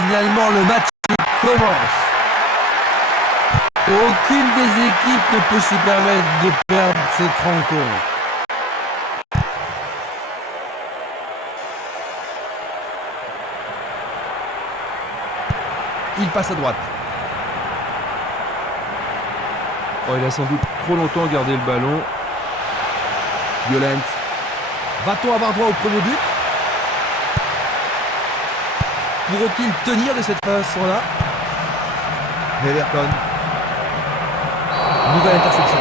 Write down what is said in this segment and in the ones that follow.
Finalement, le match commence. Aucune des équipes ne peut se permettre de perdre cette rencontre. Il passe à droite. Oh, il a sans doute trop longtemps gardé le ballon. Violent. Va-t-on avoir droit au premier but? Pourront-ils tenir de cette façon-là? Everton. Nouvelle interception.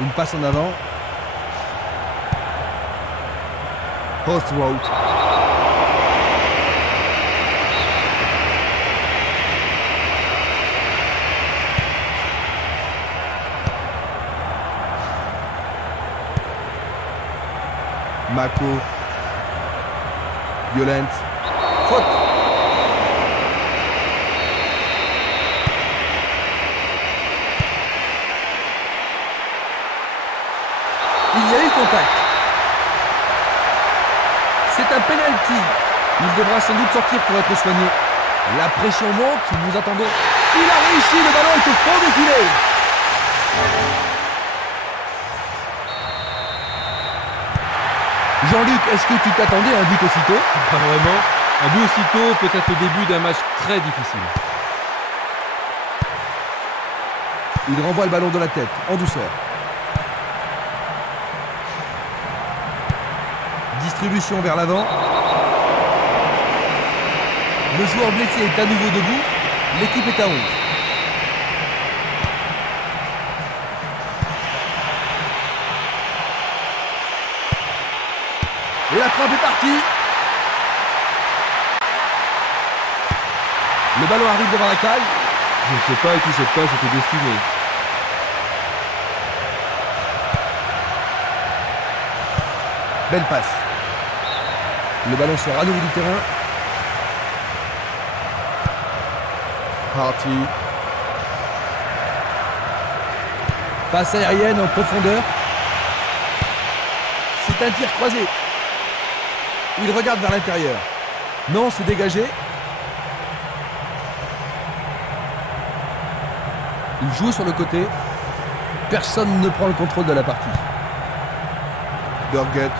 Une passe en avant. Post route. Mako. Violent. Faute. Il y a eu contact. C'est un penalty. Il devra sans doute sortir pour être soigné. La pression monte, nous attendons. Il a réussi, le ballon est au fond des filets. Jean-Luc, est-ce que tu t'attendais à un but aussitôt? Pas vraiment. Un but aussitôt, peut-être le début d'un match très difficile. Il renvoie le ballon de la tête, en douceur. Distribution vers l'avant. Le joueur blessé est à nouveau debout. L'équipe est à 11. Et la frappe est partie. Le ballon arrive devant la caille. Je ne sais pas à qui cette passe était destinée. Belle passe. Le ballon sort à nouveau du terrain. Harty. Passe aérienne en profondeur. C'est un tir croisé. Il regarde vers l'intérieur. Non, c'est dégagé. Il joue sur le côté. Personne ne prend le contrôle de la partie. Burgett.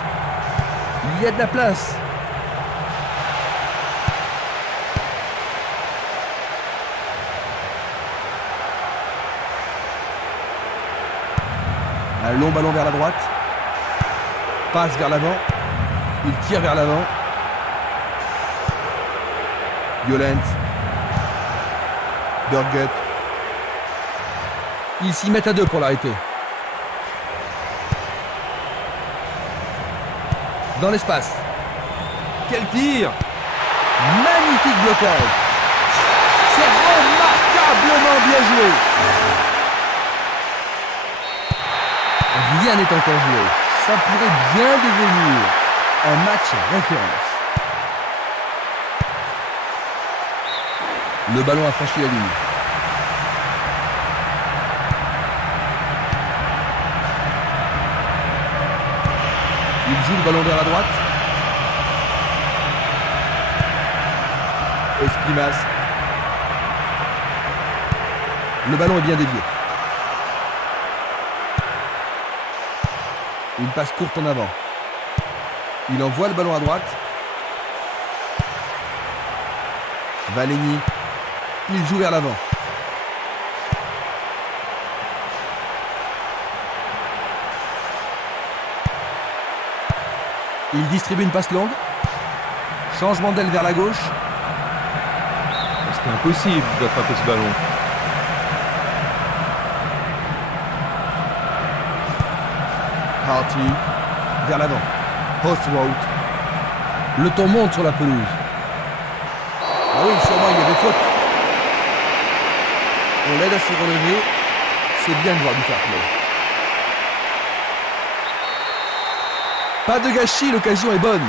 Il y a de la place. Un long ballon vers la droite. Passe vers l'avant. Il tire vers l'avant. Violent. Burgett. Ils s'y mettent à deux pour l'arrêter. Dans l'espace. Quel tir! Magnifique blocage. C'est remarquablement bien joué. Rien n'est encore joué. Ça pourrait bien devenir un match référence. Le ballon a franchi la ligne. Il joue le ballon vers la droite. Esquimas. Le ballon est bien dévié. Une passe courte en avant. Il envoie le ballon à droite. Valény. Il joue vers l'avant. Il distribue une passe longue. Changement d'aile vers la gauche. C'était impossible d'attraper ce ballon. Harty. Vers l'avant. Post route. Le temps monte sur la pelouse. Ah oui, sûrement il y a des fautes. On l'aide à se relever. C'est bien de voir du fair play. Pas de gâchis, l'occasion est bonne.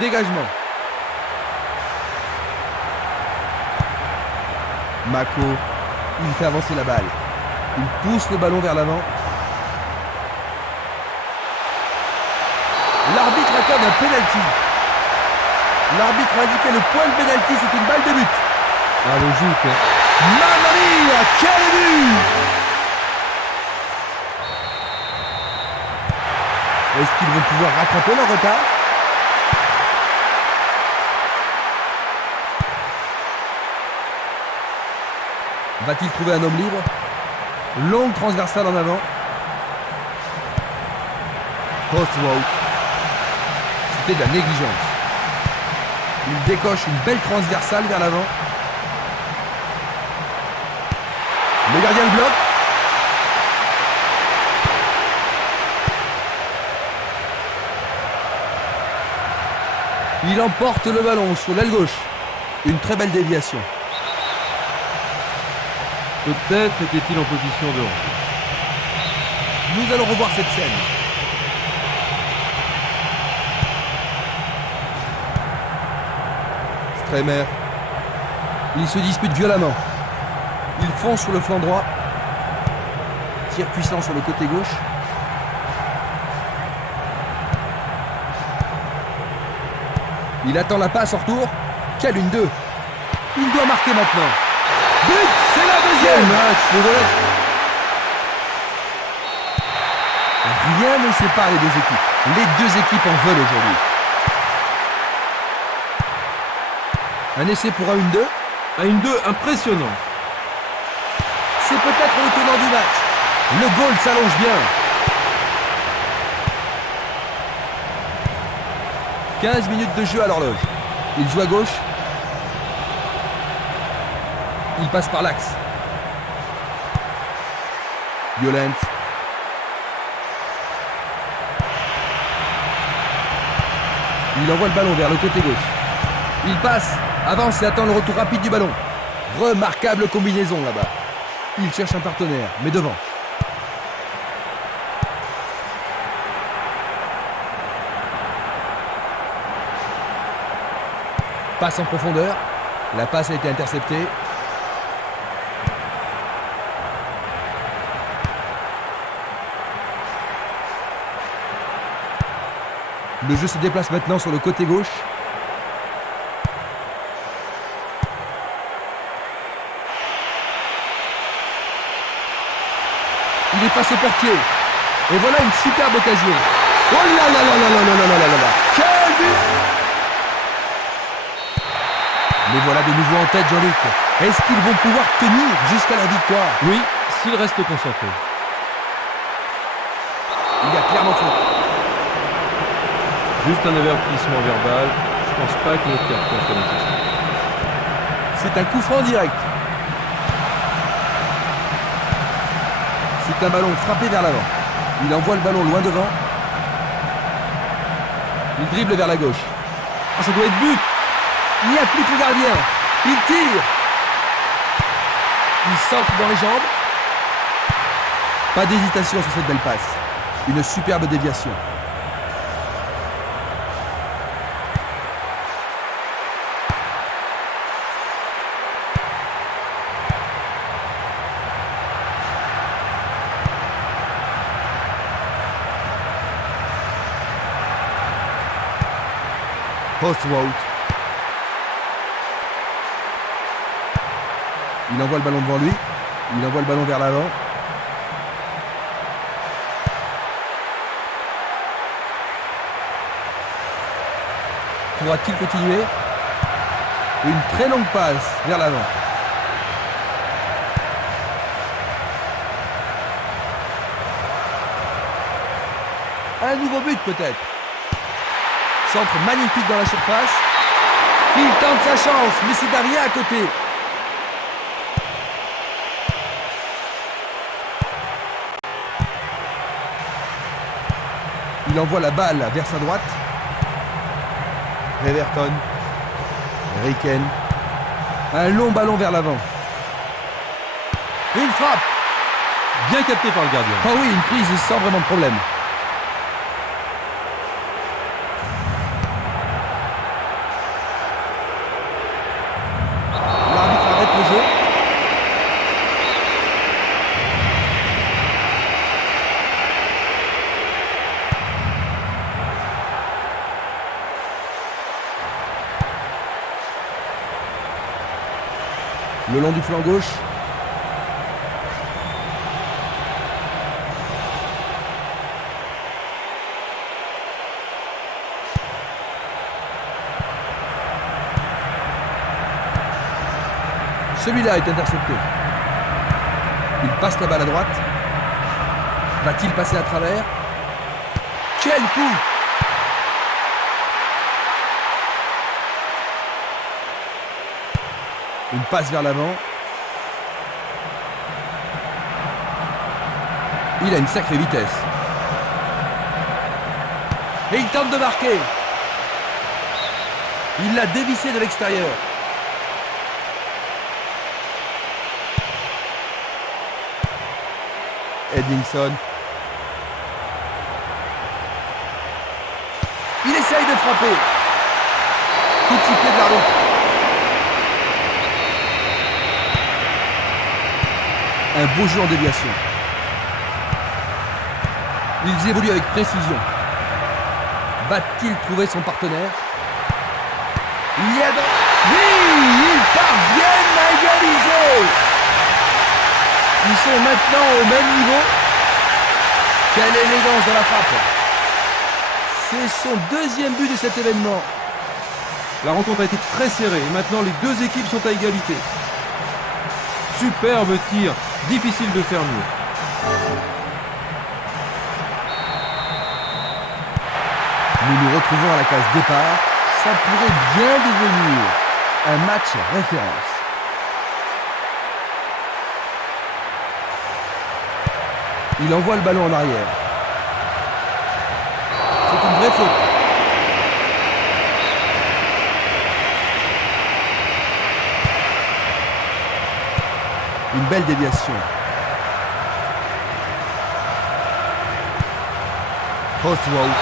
Dégagement. Mako, il fait avancer la balle. Il pousse le ballon vers l'avant. L'arbitre accorde un penalty. L'arbitre a indiqué le point de penalty, c'est une balle de but. Ah, logique. Mamma mia, quel but! Est-ce qu'ils vont pouvoir rattraper leur retard? Va-t-il trouver un homme libre? Longue transversale en avant. Post route. C'était de la négligence. Il décoche une belle transversale vers l'avant. Le gardien le bloque. Il emporte le ballon sur l'aile gauche. Une très belle déviation. Peut-être était-il en position de hanche. Nous allons revoir cette scène. Stremer. Il se dispute violemment. Il fonce sur le flanc droit. Tir puissant sur le côté gauche. Il attend la passe en retour. Quelle une deux. Il doit marquer maintenant. But, c'est la deuxième. Rien ne sépare les deux équipes. Les deux équipes en veulent aujourd'hui. Un essai pour un 1-2. Un 1-2 impressionnant. C'est peut-être le tournant du match. Le goal s'allonge bien. 15 minutes de jeu à l'horloge. Il joue à gauche. Il passe par l'axe. Violent. Il envoie le ballon vers le côté gauche. Il passe, avance et attend le retour rapide du ballon. Remarquable combinaison là-bas. Il cherche un partenaire, mais devant. Passe en profondeur. La passe a été interceptée. Le jeu se déplace maintenant sur le côté gauche. Il est passé au portier. Et voilà une superbe occasion. Oh là là là là là là là là là là. Quel but! Les voilà de nouveau en tête, Jean-Luc. Est-ce qu'ils vont pouvoir tenir jusqu'à la victoire? Oui, s'ils restent concentrés. Il y a clairement faute. Juste un avertissement verbal. Je pense pas que notre carton soit nécessaire. C'est un coup franc direct. C'est un ballon frappé vers l'avant. Il envoie le ballon loin devant. Il dribble vers la gauche. Ah, ça doit être but. Il n'y a plus que le gardien. Il tire. Il centre dans les jambes. Pas d'hésitation sur cette belle passe. Une superbe déviation. Post route. Il envoie le ballon devant lui. Il envoie le ballon vers l'avant. Pourra-t-il continuer? Une très longue passe vers l'avant. Un nouveau but peut-être. Centre magnifique dans la surface. Il tente sa chance, mais c'est rien à côté. Il envoie la balle vers sa droite. Everton. Riken. Un long ballon vers l'avant. Une frappe. Bien capté par le gardien. Oh oui, une prise sans vraiment de problème. Le long du flanc gauche. Celui-là est intercepté. Il passe la balle à droite. Va-t-il passer à travers? Quel coup! Une passe vers l'avant. Il a une sacrée vitesse. Et il tente de marquer. Il l'a dévissé de l'extérieur. Edmondson. Il essaye de frapper. Coup de sifflet de l'arbitre. Un beau jeu en déviation. Ils évoluent avec précision. Va-t-il trouver son partenaire? Il y a oui, ils parviennent à égaliser. Ils sont maintenant au même niveau. Quelle élégance dans la frappe. C'est son deuxième but de cet événement. La rencontre a été très serrée et maintenant les deux équipes sont à égalité. Superbe tir, difficile de faire mieux. Nous nous retrouvons à la case départ. Ça pourrait bien devenir un match référence. Il envoie le ballon en arrière. C'est une vraie faute. Une belle déviation. Postwold.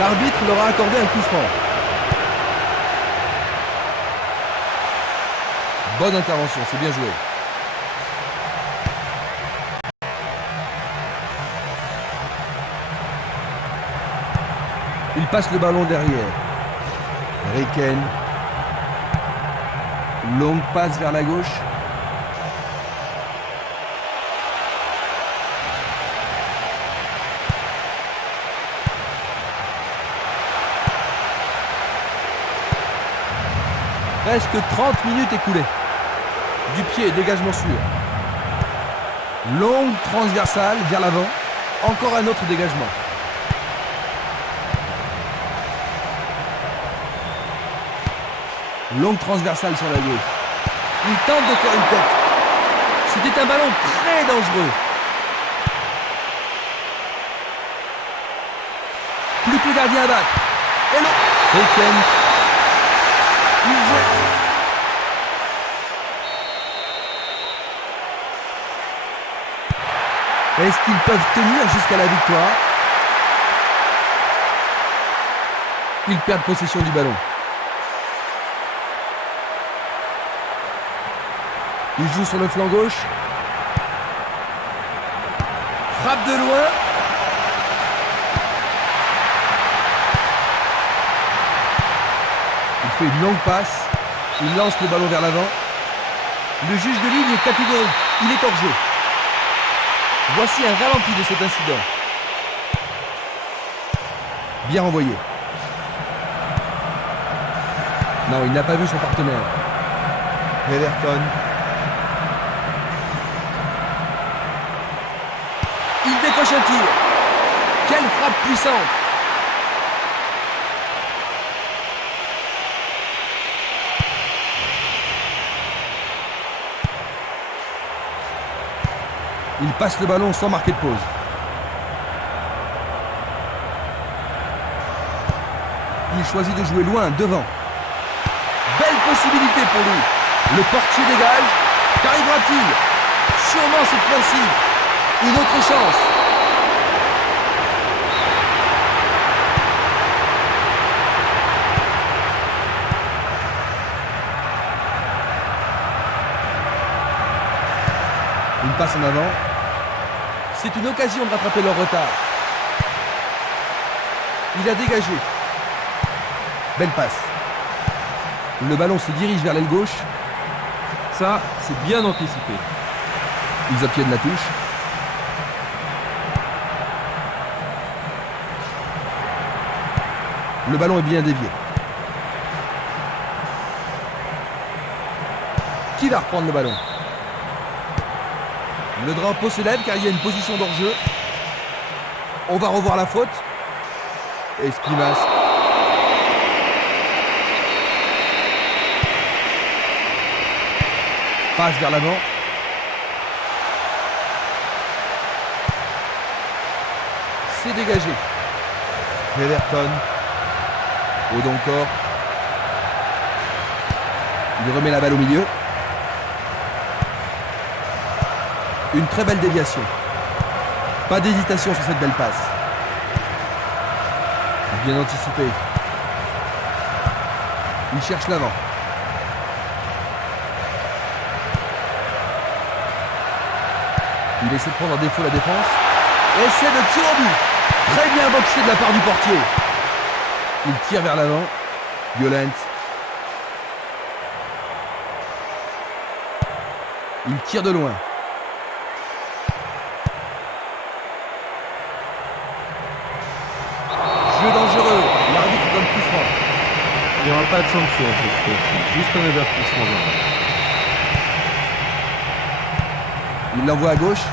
L'arbitre leur a accordé un coup franc. Bonne intervention, c'est bien joué. Il passe le ballon derrière. Riken. Longue passe vers la gauche. Presque 30 minutes écoulées. Du pied, dégagement sûr. Longue transversale vers l'avant. Encore un autre dégagement. Longue transversale sur la gauche. Il tente de faire une tête. C'était un ballon très dangereux. Plus que le gardien à battre. Et non. Riken. Il jette. Est-ce qu'ils peuvent tenir jusqu'à la victoire? Ils perdent possession du ballon. Il joue sur le flanc gauche. Frappe de loin. Il fait une longue passe. Il lance le ballon vers l'avant. Le juge de ligne est catégorique. Il est hors jeu. Voici un ralenti de cet incident. Bien renvoyé. Non, il n'a pas vu son partenaire. Everton. Il décoche un tir. Quelle frappe puissante. Il passe le ballon sans marquer de pause. Il choisit de jouer loin, devant. Belle possibilité pour lui. Le portier dégage. Qu'arrivera-t-il? Sûrement cette fois-ci. Une autre chance. Une passe en avant. C'est une occasion de rattraper leur retard. Il a dégagé. Belle passe. Le ballon se dirige vers l'aile gauche. Ça, c'est bien anticipé. Ils obtiennent la touche. Le ballon est bien dévié. Qui va reprendre le ballon? Le drapeau se lève car il y a une position d'hors-jeu. On va revoir la faute. Esquimas. Passe vers l'avant. C'est dégagé. Everton. Odonkor. Il remet la balle au milieu. Une très belle déviation. Pas d'hésitation sur cette belle passe. Bien anticipé. Il cherche l'avant. Il essaie de prendre en défaut la défense. Essai de tir au but. Très bien boxé de la part du portier. Il tire vers l'avant. Violent. Il tire de loin. Jeu dangereux. L'arbitre donne plus franc. Il n'y aura pas de sanction cette fois-ci. Juste un avertissement. Il l'envoie à gauche.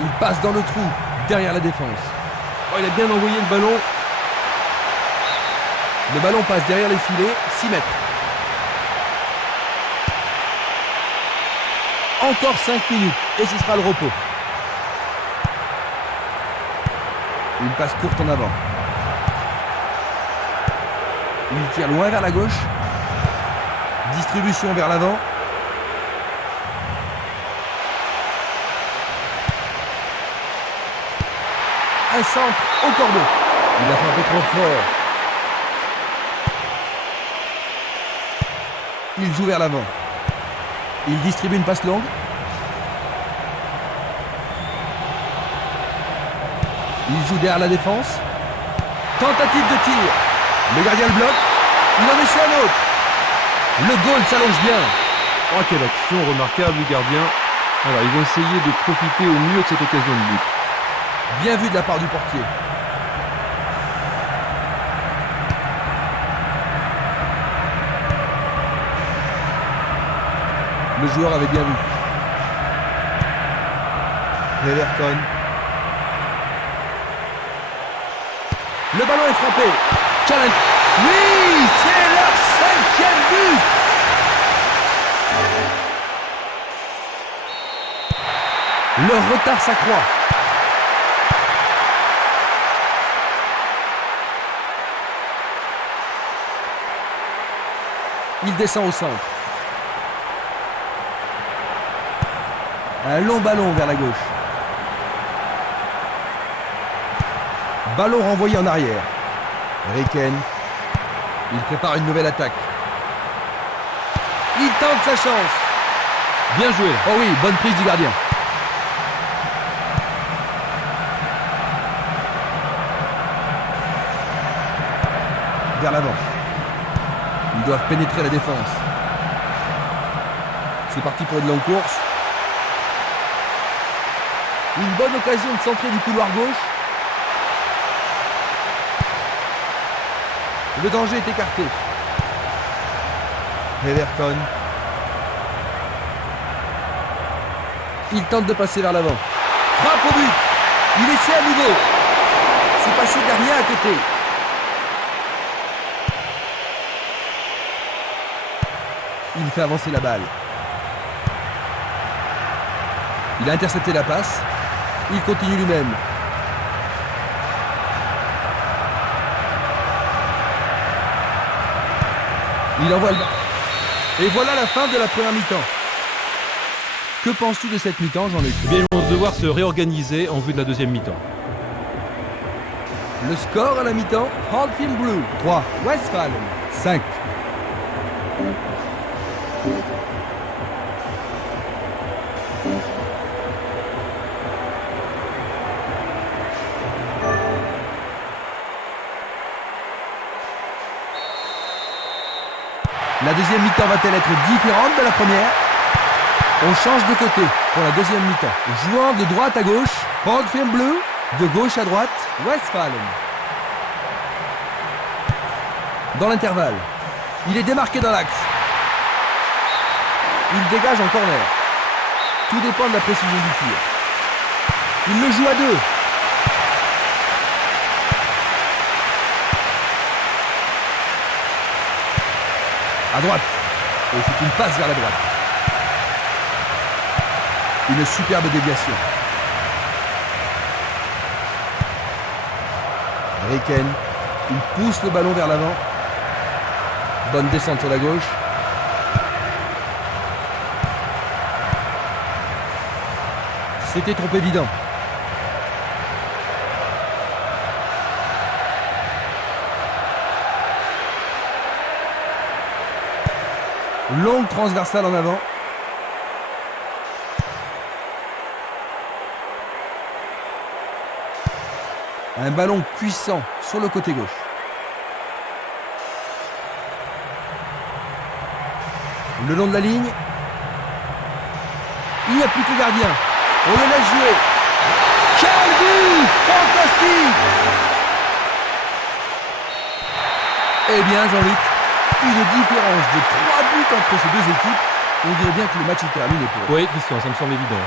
Il passe dans le trou, derrière la défense. Oh, il a bien envoyé le ballon. Le ballon passe derrière les filets, 6 mètres. Encore 5 minutes et ce sera le repos. Une passe courte en avant. Il tire loin vers la gauche. Distribution vers l'avant. Un centre au cordeau. Il a frappé trop fort. Il joue vers l'avant. Il distribue une passe longue. Il joue derrière la défense. Tentative de tir. Le gardien le bloque. Il en essaie un autre. Le goal s'allonge bien. Oh, quelle action remarquable du gardien. Voilà, ils vont essayer de profiter au mieux de cette occasion de but. Bien vu de la part du portier. Le joueur avait bien vu. Everton. Le ballon est frappé. Challenge. Oui, c'est leur 5e but. Leur retard s'accroît. Il descend au centre. Un long ballon vers la gauche. Ballon renvoyé en arrière. Riken. Il prépare une nouvelle attaque. Il tente sa chance. Bien joué. Oh oui, bonne prise du gardien. Vers l'avant. Ils doivent pénétrer la défense. C'est parti pour une longue course. Une bonne occasion de centrer du couloir gauche. Le danger est écarté. Everton. Il tente de passer vers l'avant. Frappe au but. Il essaie à nouveau. C'est passé derrière à côté. Il fait avancer la balle. Il a intercepté la passe. Il continue lui-même. Il envoie le ballon. Et voilà la fin de la première mi-temps. Que penses-tu de cette mi-temps, Jean-Luc? Eh bien, ils vont devoir se réorganiser en vue de la deuxième mi-temps. Le score à la mi-temps, Hartfield Blue 3, Westphalen 5. La deuxième mi-temps va-t-elle être différente de la première? On change de côté pour la deuxième mi-temps. Jouant de droite à gauche, Hoffenheim bleu, de gauche à droite, Westphalen. Dans l'intervalle, il est démarqué dans l'axe. Il dégage en corner. Tout dépend de la précision du tir. Il le joue à deux. À droite. Et c'est une passe vers la droite. Une superbe déviation. Riken, il pousse le ballon vers l'avant. Bonne descente sur la gauche. C'était trop évident. Longue transversale en avant. Un ballon puissant sur le côté gauche. Le long de la ligne. Il n'y a plus que le gardien. On le laisse jouer. Quel but! Fantastique! Eh bien, Jean-Luc, une différence de 3 buts entre ces deux équipes. On dirait bien que le match est terminé pour eux. Oui, Christian, ça me semble évident.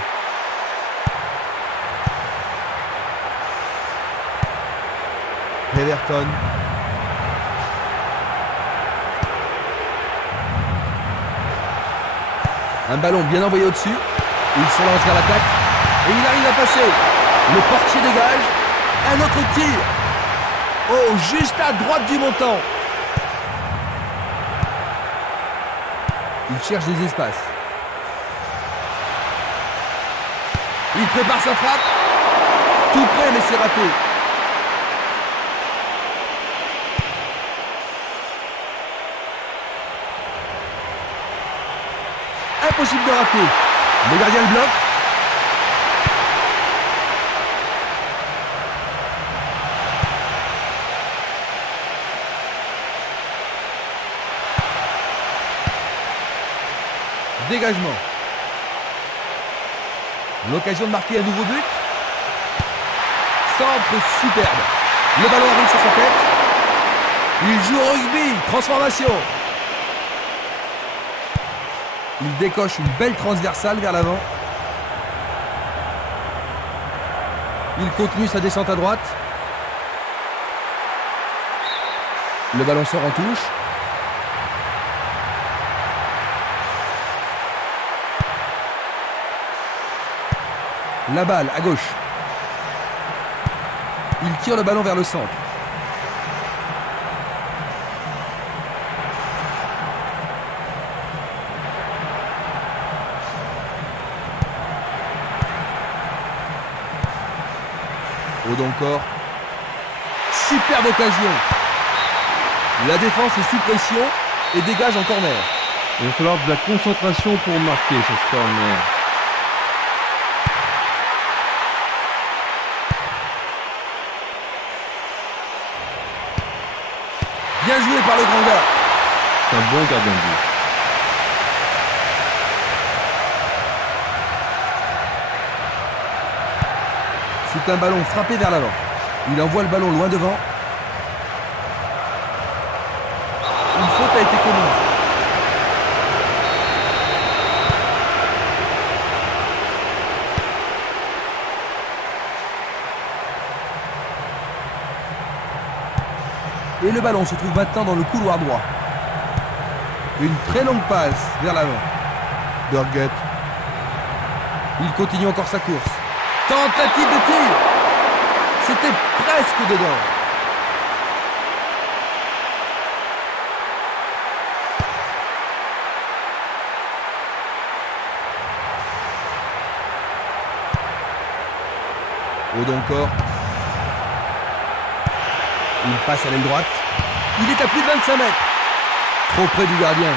Everton. Un ballon bien envoyé au-dessus. Il se lance vers l'attaque. Et il arrive à passer. Le portier dégage. Un autre tir. Oh, juste à droite du montant. Il cherche des espaces. Il prépare sa frappe. Tout près, mais c'est raté. Impossible de rater. Le gardien le bloque. Dégagement. L'occasion de marquer un nouveau but. Centre superbe. Le ballon arrive sur sa tête. Il joue au rugby. Transformation. Il décoche une belle transversale vers l'avant. Il continue sa descente à droite. Le ballon sort en touche. La balle à gauche. Il tire le ballon vers le centre. Odonkor. Superbe occasion. La défense est sous pression et dégage en corner. Il va falloir de la concentration pour marquer sur ce corner. Bien joué par le grand gars. C'est un bon gardien de but. C'est un ballon frappé vers l'avant. Il envoie le ballon loin devant. Une faute a été commise. Et le ballon se trouve maintenant dans le couloir droit. Une très longue passe vers l'avant. Birgit. Il continue encore sa course. Tentative de tir. C'était presque dedans. Odonkor. Il passe à l'aile droite. Il est à plus de 25 mètres. Trop près du gardien.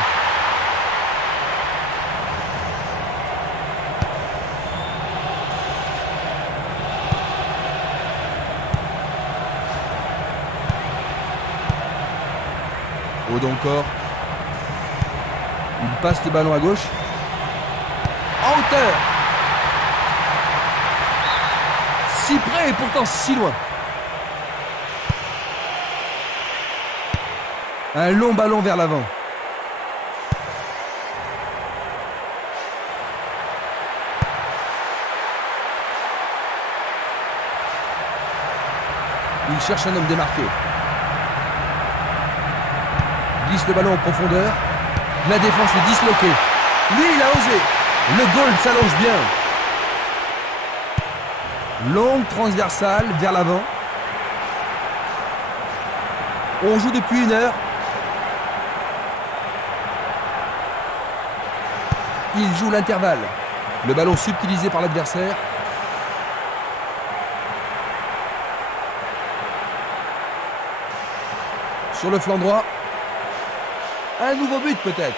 Odonkor. Il passe le ballon à gauche. En hauteur. Si près et pourtant si loin. Un long ballon vers l'avant. Il cherche un homme démarqué. Glisse le ballon en profondeur. La défense est disloquée. Lui, il a osé. Le goal s'allonge bien. Longue transversale vers l'avant. On joue depuis 1 heure. Il joue l'intervalle. Le ballon subtilisé par l'adversaire. Sur le flanc droit. Un nouveau but peut-être.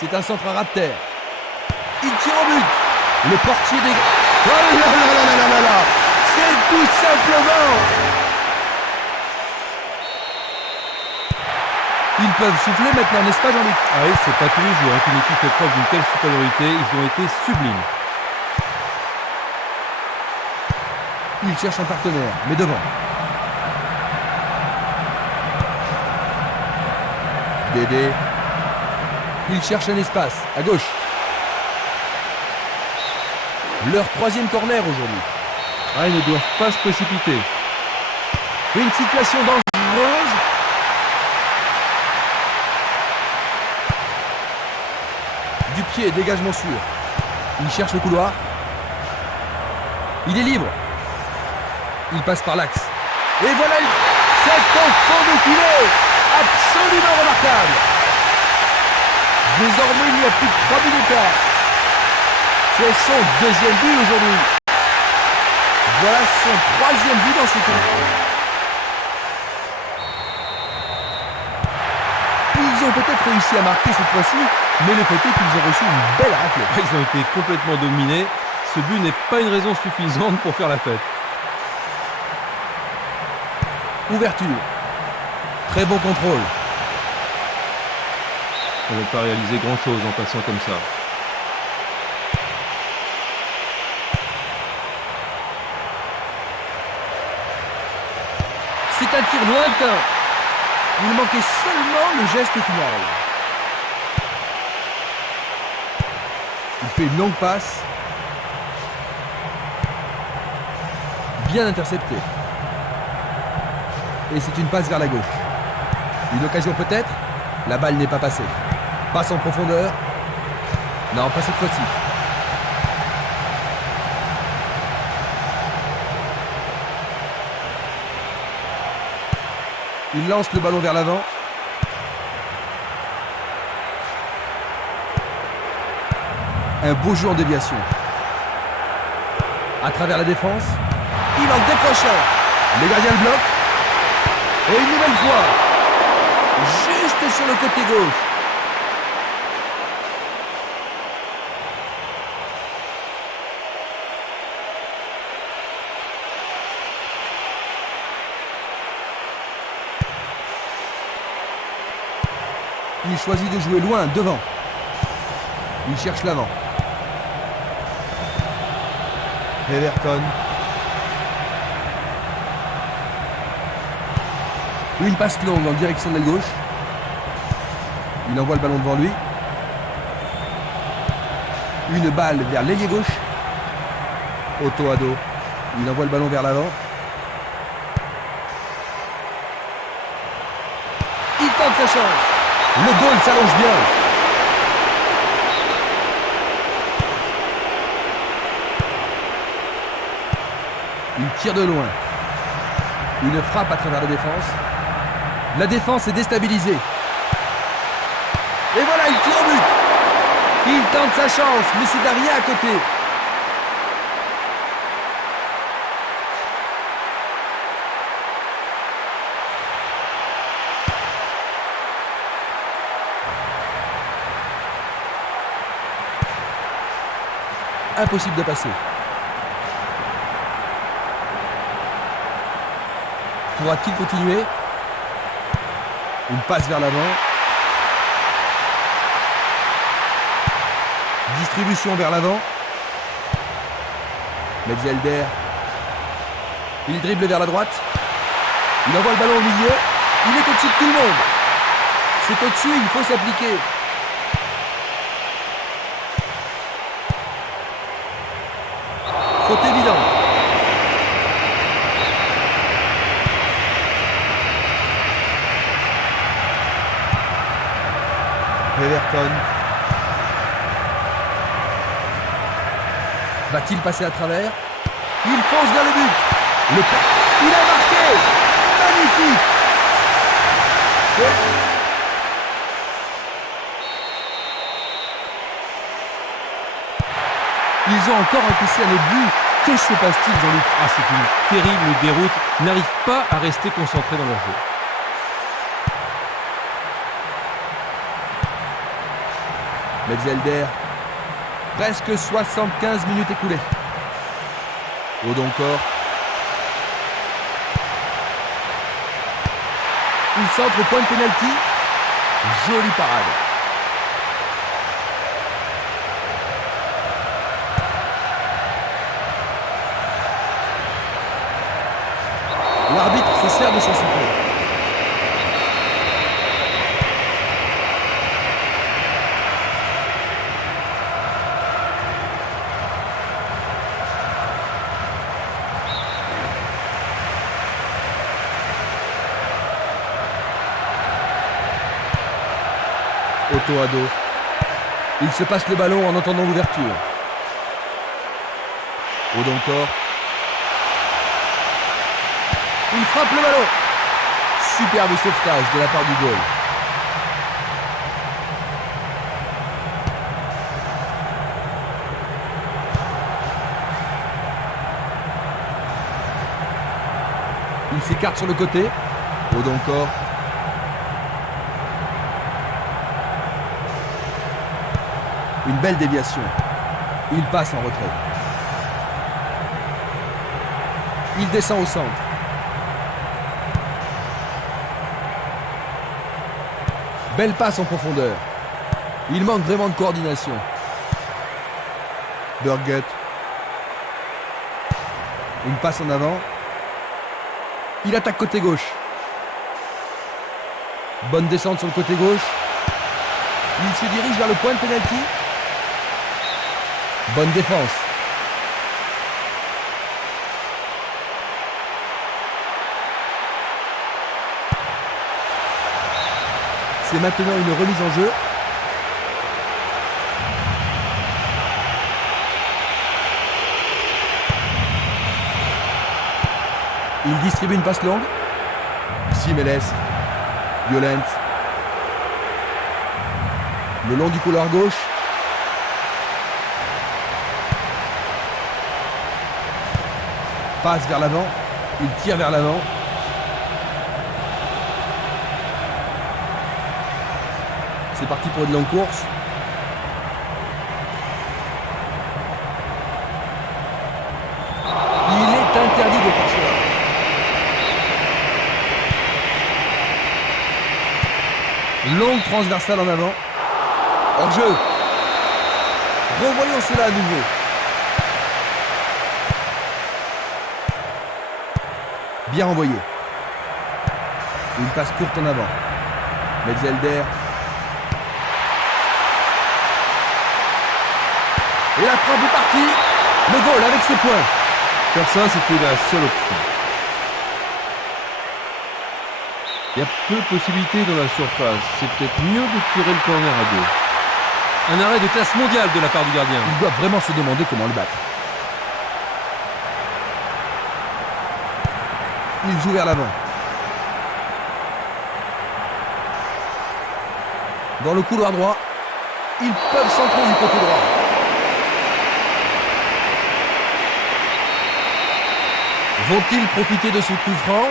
C'est un centre à ras de terre. Il tire au but. Le portier des... Oh là là là là là là. C'est tout simplement... Ils peuvent souffler maintenant, n'est-ce pas Jean-Luc? Ah oui, c'est pas tous les jours qu'une équipe fait preuve d'une telle supériorité. Ils ont été sublimes. Il cherche un partenaire, mais devant. Dédé. Il cherche un espace, à gauche. Leur 3e corner aujourd'hui. Ah, ils ne doivent pas se précipiter. Une situation dangereuse. Du pied, dégagement sûr. Il cherche le couloir. Il est libre. Il passe par l'axe. Et voilà, c'est au fond de filet. Absolument remarquable. Désormais, il n'y a plus que 3 buts d'écart. C'est son 2e but aujourd'hui. Voilà son 3e but dans ce tour. Ils ont peut-être réussi à marquer cette fois-ci, mais le fait est qu'ils ont reçu une belle raclée. Ils ont été complètement dominés. Ce but n'est pas une raison suffisante pour faire la fête. Ouverture. Très bon contrôle. On ne va pas réaliser grand-chose en passant comme ça. C'est un tir lointain. Il manquait seulement le geste final. Il fait une longue passe. Bien intercepté. Et c'est une passe vers la gauche. Une occasion peut-être. La balle n'est pas passée. Passe en profondeur. Non, pas cette fois-ci. Il lance le ballon vers l'avant. Un beau jeu en déviation. À travers la défense. Il en décroche un. Le gardien le bloque. Et une nouvelle fois. Juste sur le côté gauche. Il choisit de jouer loin, devant. Il cherche l'avant. Everton. Une passe longue en direction de la gauche. Il envoie le ballon devant lui. Une balle vers l'ailier gauche. Otto Addo. Il envoie le ballon vers l'avant. Il tente sa chance. Le goal s'allonge bien. Il tire de loin. Une frappe à travers la défense. La défense est déstabilisée. Et voilà, il tire au but. Il tente sa chance, mais c'est rien à côté. Impossible de passer. Pourra-t-il continuer? Une passe vers l'avant. Distribution vers l'avant. Metzelder. Il dribble vers la droite. Il envoie le ballon au milieu. Il est au-dessus de tout le monde. C'est au-dessus, il faut s'appliquer. Faute évidente. Everton. Va-t-il passer à travers? Il fonce vers le but. Il a marqué. Magnifique. Ils ont encore encaissé un autre but. Que se passe-t-il, Jean-Luc? Ah, c'est une terrible déroute. Ils n'arrivent pas à rester concentrés dans leur jeu. Metzelder. Presque 75 minutes écoulées. Odonkor. Il centre au point de pénalty. Jolie parade. L'arbitre se sert de son sifflet. Otto Addo. Il se passe le ballon en entendant l'ouverture. Odonkor. Il frappe le ballon. Superbe sauvetage de la part du goal. Il s'écarte sur le côté. Odonkor. Une belle déviation. Il passe en retrait. Il descend au centre. Belle passe en profondeur. Il manque vraiment de coordination. Burgut. Une passe en avant. Il attaque côté gauche. Bonne descente sur le côté gauche. Il se dirige vers le point de pénalty. Bonne défense. C'est maintenant une remise en jeu. Il distribue une passe longue. Simeles. Violent. Le long du couloir gauche. Passe vers l'avant. Il tire vers l'avant. C'est parti pour une longue course. Il est interdit de faire cela. Longue transversale en avant. Hors-jeu. Revoyons cela à nouveau. Bien renvoyé. Une passe courte en avant. Metzelder. Et la frappe est partie. Le goal avec ses points. Faire ça, c'était la seule option. Il y a peu de possibilités dans la surface. C'est peut-être mieux de tirer le corner à deux. Un arrêt de classe mondiale de la part du gardien. Il doit vraiment se demander comment le battre. Il joue vers l'avant. Dans le couloir droit, ils peuvent centrer du côté droit. Vont-ils profiter de ce coup franc?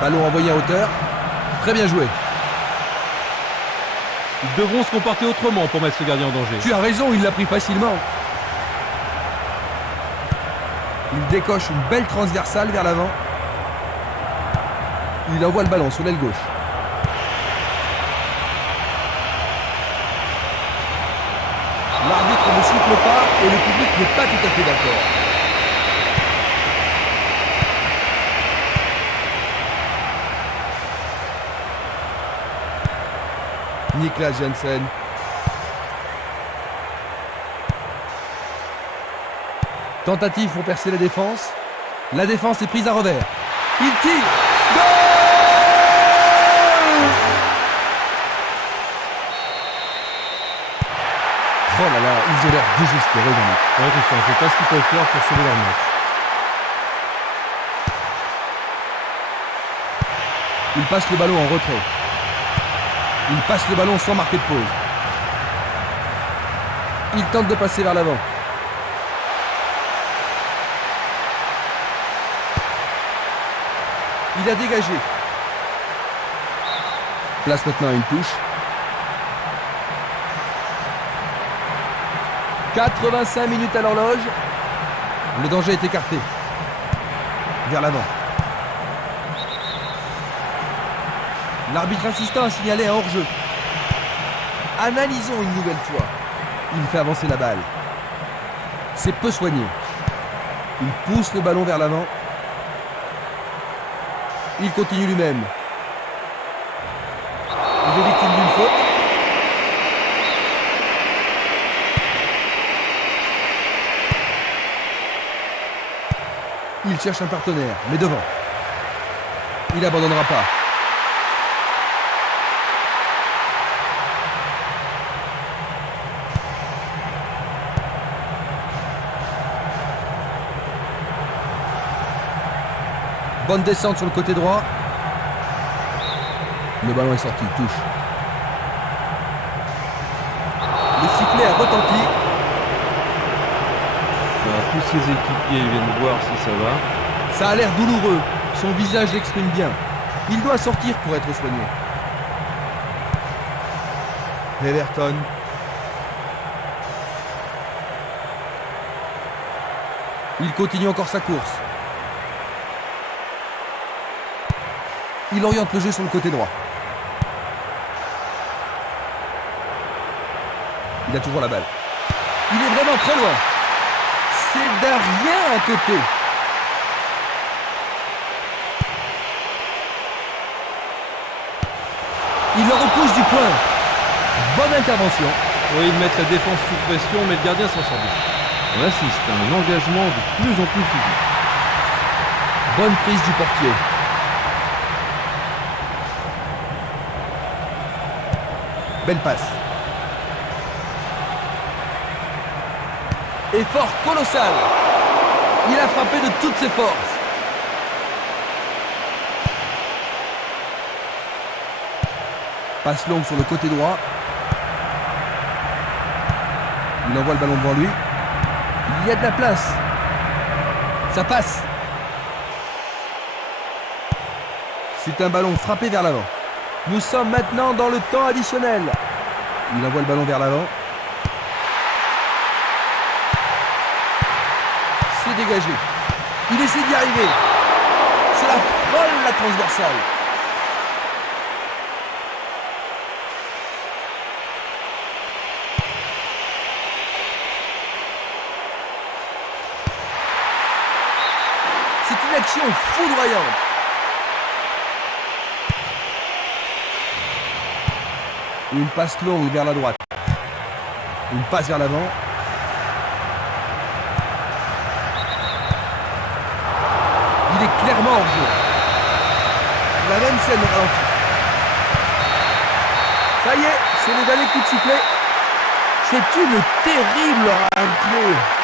Ballon envoyé à hauteur. Très bien joué. Ils devront se comporter autrement pour mettre ce gardien en danger. Tu as raison, il l'a pris facilement. Il décoche une belle transversale vers l'avant. Il envoie le ballon sur l'aile gauche. L'arbitre ne souffle pas et le public n'est pas tout à fait d'accord. Niklas Jensen. Tentative pour percer la défense. La défense est prise à revers. Il tire. Goal! Oh là là, ils ont l'air désespérés, Jean-Luc. Ouais, Christian, je ne sais pas ce qu'ils peuvent faire pour sauver leur match. Il passe le ballon en retrait. Il passe le ballon sans marquer de pause. Il tente de passer vers l'avant. Il a dégagé. Place maintenant à une touche. 85 minutes à l'horloge. Le danger est écarté. Vers l'avant. L'arbitre assistant a signalé un hors-jeu. Analysons une nouvelle fois. Il fait avancer la balle. C'est peu soigné. Il pousse le ballon vers l'avant. Il continue lui-même. Il est victime d'une faute. Il cherche un partenaire, mais devant. Il n'abandonnera pas. Bonne descente sur le côté droit. Le ballon est sorti, touche. Le sifflet a retenti. Alors, tous ses équipiers viennent voir si ça va. Ça a l'air douloureux. Son visage l'exprime bien. Il doit sortir pour être soigné. Everton. Il continue encore sa course. Il oriente le jeu sur le côté droit. Il a toujours la balle. Il est vraiment très loin. C'est d'un rien à côté. Il le repousse du point. Bonne intervention. Oui, ils mettent la défense sous pression, mais le gardien s'en sort bien. On assiste à un engagement de plus en plus physique. Bonne prise du portier. Belle passe. Effort colossal. Il a frappé de toutes ses forces. Passe longue sur le côté droit. Il envoie le ballon devant lui. Il y a de la place. Ça passe. C'est un ballon frappé vers l'avant. Nous sommes maintenant dans le temps additionnel. Il envoie le ballon vers l'avant. C'est dégagé. Il essaie d'y arriver. C'est la folle, la transversale. C'est une action foudroyante. Une passe longue vers la droite. Une passe vers l'avant. Il est clairement hors jeu. La même scène au ralenti. Ça y est, c'est le dernier coup de sifflet. C'est une terrible ralenti.